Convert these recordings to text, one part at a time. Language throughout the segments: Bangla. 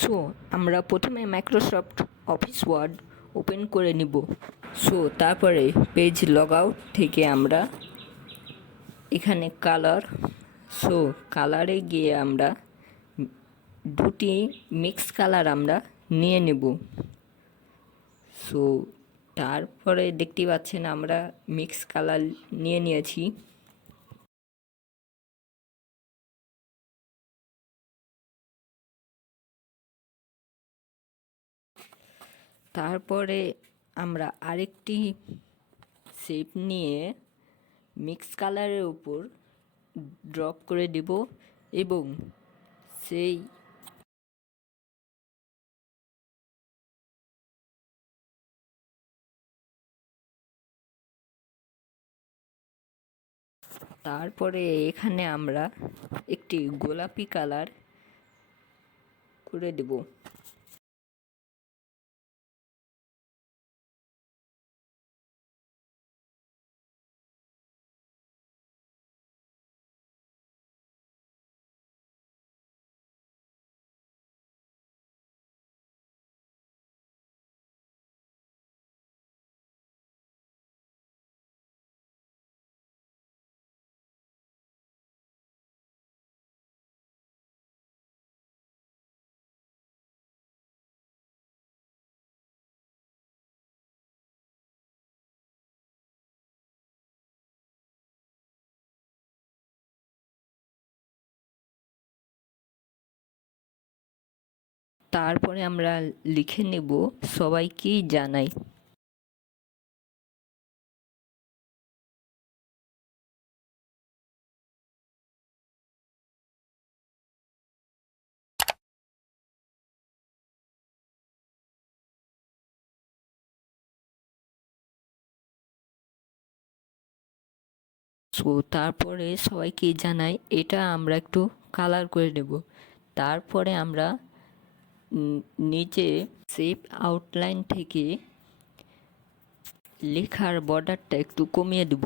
সো আমরা প্রথমে মাইক্রোসফট অফিস ওয়ার্ড ওপেন করে নিব। সো তারপরে পেজ লগ আউট থেকে আমরা এখানে কালারে গিয়ে আমরা দুটি মিক্স কালার আমরা নিয়ে নেব। সো তারপরে দেখতে পাচ্ছেন আমরা মিক্স কালার নিয়ে নিয়েছি। তারপরে আমরা আরেকটি শেপ নিয়ে মিক্স কালারের উপর ড্রপ করে দেব এবং সেই তারপরে এখানে আমরা একটি গোলাপি কালার করে দেব। তারপরে আমরা লিখে নেব সবাইকেই জানাই। সো তারপরে সবাইকে জানাই এটা আমরা একটু কালার করে নেব। তারপরে আমরা নিচে শেপ আউটলাইন থেকে লেখার বর্ডারটা একটু কমিয়ে দেব।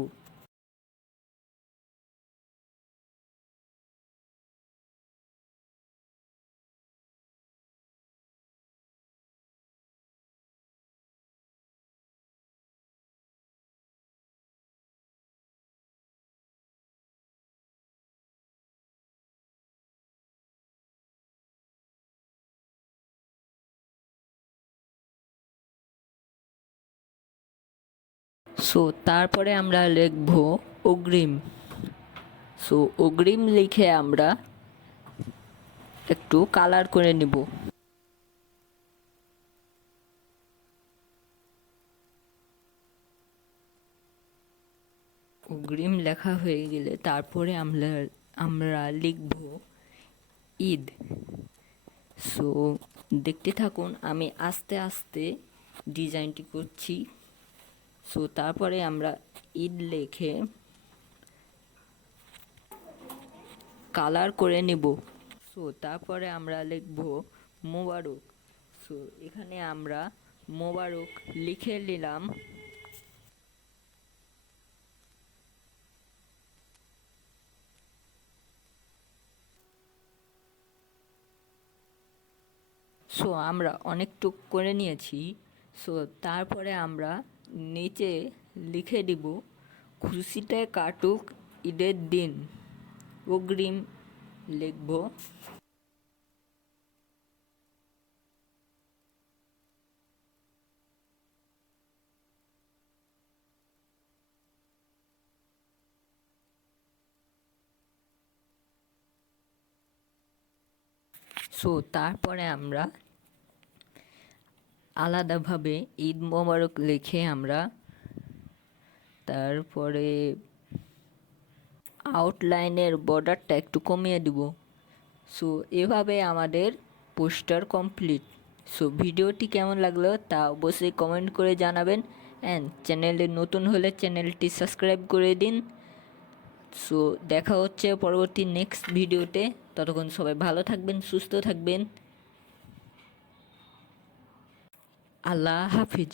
সো তারপরে আমরা লিখব অগ্রিম। সো অগ্রিম লিখে আমরা একটু কালার করে নেব। অগ্রিম লেখা হয়ে গেলে তারপরে আমরা লিখব ঈদ। সো দেখতে থাকুন, আমি আস্তে আস্তে ডিজাইনটি করছি। সো তারপরে আমরা ঈদ লিখে কালার করে নেব। সো তারপরে আমরা লিখব মোবারক। সো এখানে আমরা মোবারক লিখে নিলাম। সো আমরা অনেকটুক করে নিয়েছি। সো তারপরে আমরা নিচে লিখে দিব খুশিতে কাটুক ঈদের দিন, অগ্রিম লিখব। সো তারপরে আমরা আলাদাভাবে ঈদ মোবারক লিখে আমরা তারপরে আউটলাইনের বর্ডারটা একটু কমিয়ে দিব। সো এভাবে আমাদের পোস্টার কমপ্লিট। সো ভিডিওটি কেমন লাগলো তা অবশ্যই কমেন্ট করে জানাবেন, অ্যান্ড চ্যানেলে নতুন হলে চ্যানেলটি সাবস্ক্রাইব করে দিন। সো দেখা হচ্ছে পরবর্তী নেক্সট ভিডিওতে। ততক্ষণ সবাই ভালো থাকবেন, সুস্থ থাকবেন। আল্লাহ হাফিজ।